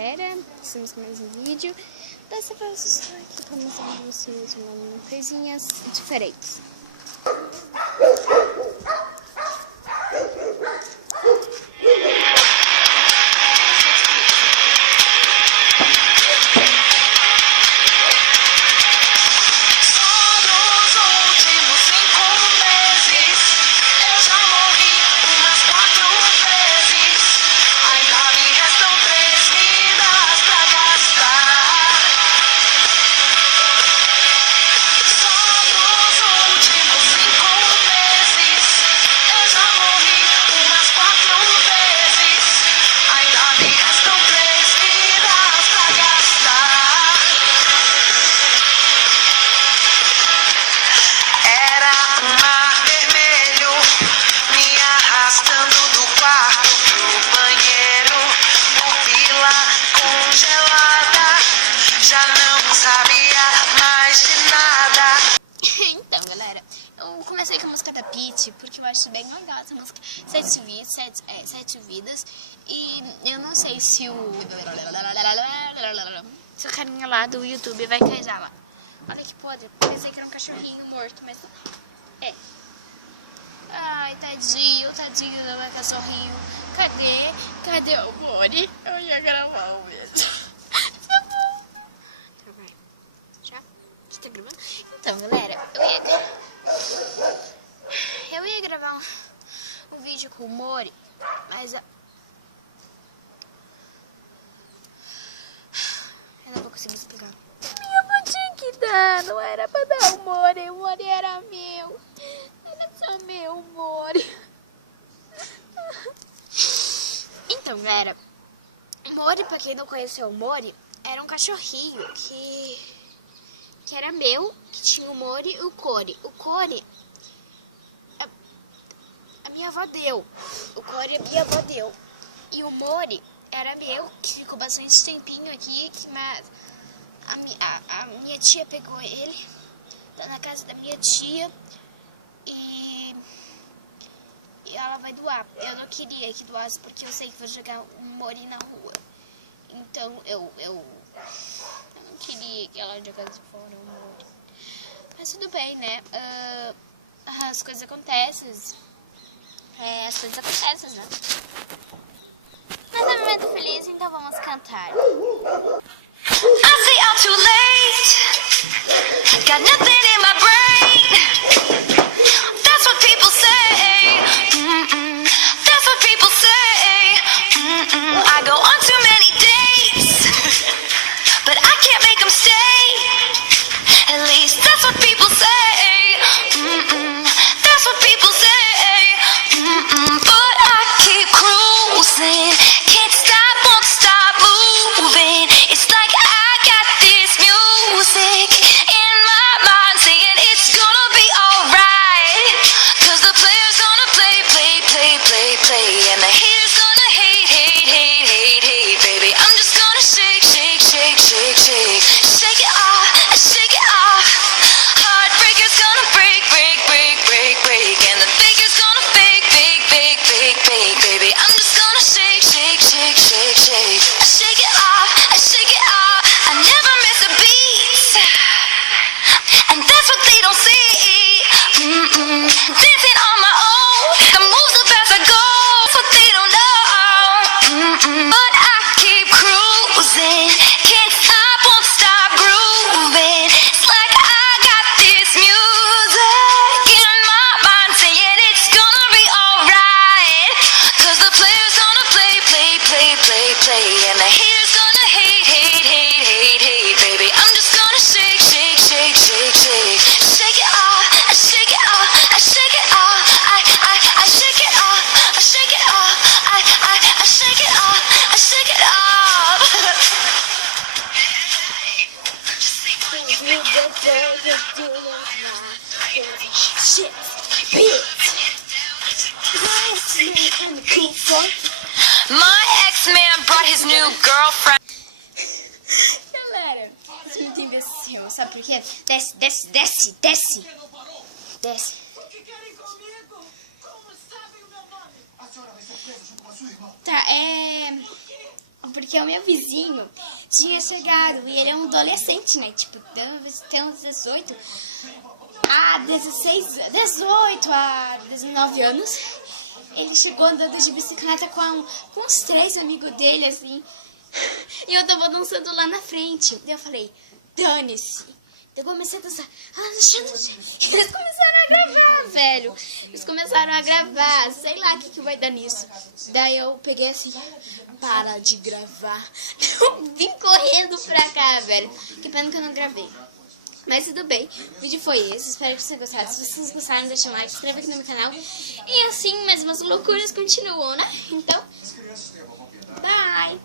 galera, estamos com mais um vídeo. Dessa vez eu estou aqui para mostrar para vocês coisinhas diferentes. Então, galera, eu comecei com a música da Pitty porque eu acho bem legal essa música, Sete Vidas, e eu não sei se o carinha lá do YouTube vai casar lá. Olha que podre, pensei que era um cachorrinho morto, mas é. Ai, tadinho do meu cachorrinho. Cadê o Mori? Eu ia gravar o mesmo. Tá bom. Já? Você tá gravando? Então, galera, eu ia gravar um vídeo com o Mori, mas eu não vou conseguir explicar. Minha mãe tinha que dar, não era pra dar o Mori era meu. Era só meu, o Mori. Então, galera, o Mori, pra quem não conheceu o Mori, era um cachorrinho que era meu, que tinha o Mori e o Core. O Core, a minha avó deu. O Core a minha avó deu. E o Mori era meu, que ficou bastante tempinho aqui, mas a minha tia pegou ele, tá na casa da minha tia, e ela vai doar. Eu não queria que doasse, porque eu sei que vou jogar o Mori na rua. Então, eu não queria que ela jogasse fora o Mori. Mas tudo bem, né? As coisas acontecem. Né? Mas é um momento feliz, então vamos cantar. I say I'm too late. Got nothing in my brain. That's what people say. That's what people say. I go on too many dates, but I can't make them stay. At least that's what people say. That's what people say. But I keep cruising. Can't stop, won't stop moving. It's like I got this music in my mind saying it's gonna be alright. Cause the player's gonna play. And the haters gonna hate, baby. I'm just gonna shake. Shake it off. Heartbreaker's gonna break. And the faker's gonna fake, baby. I'm just gonna shake. I shake it off. I never miss a beat. And that's what they don't see. Dancing on my own. The moves up as I go. That's what they don't know. But I keep cruising. Can't stop, won't stop grooving. It's like I got this music in my mind saying it's gonna be alright. Cause the player's gonna play. And the haters gonna hate, baby. I'm just gonna shake. Shake it off. I shake it off. I shake it off. I shake it off. I shake it off. I shake it off. I shake it off. My ex-man brought his new girlfriend. Galera, esse vídeo imbecil, sabe por quê? Desce. Tá, porque o meu vizinho tinha chegado e ele é um adolescente, né? Tipo, tem uns 18 a 19 anos. Ele chegou andando de bicicleta com uns 3 amigos dele, assim. E eu tava dançando lá na frente. Daí eu falei, dane-se. Eu comecei a dançar. Eles começaram a gravar, velho. Eles começaram a gravar. Sei lá o que vai dar nisso. Daí eu peguei assim, para de gravar. Eu vim correndo pra cá, velho. Que pena que eu não gravei. Mas tudo bem, o vídeo foi esse. Espero que vocês tenham gostado. Se vocês gostaram, deixa um like, se inscreva aqui no meu canal. E assim, mais umas loucuras continuam, né? Então, bye!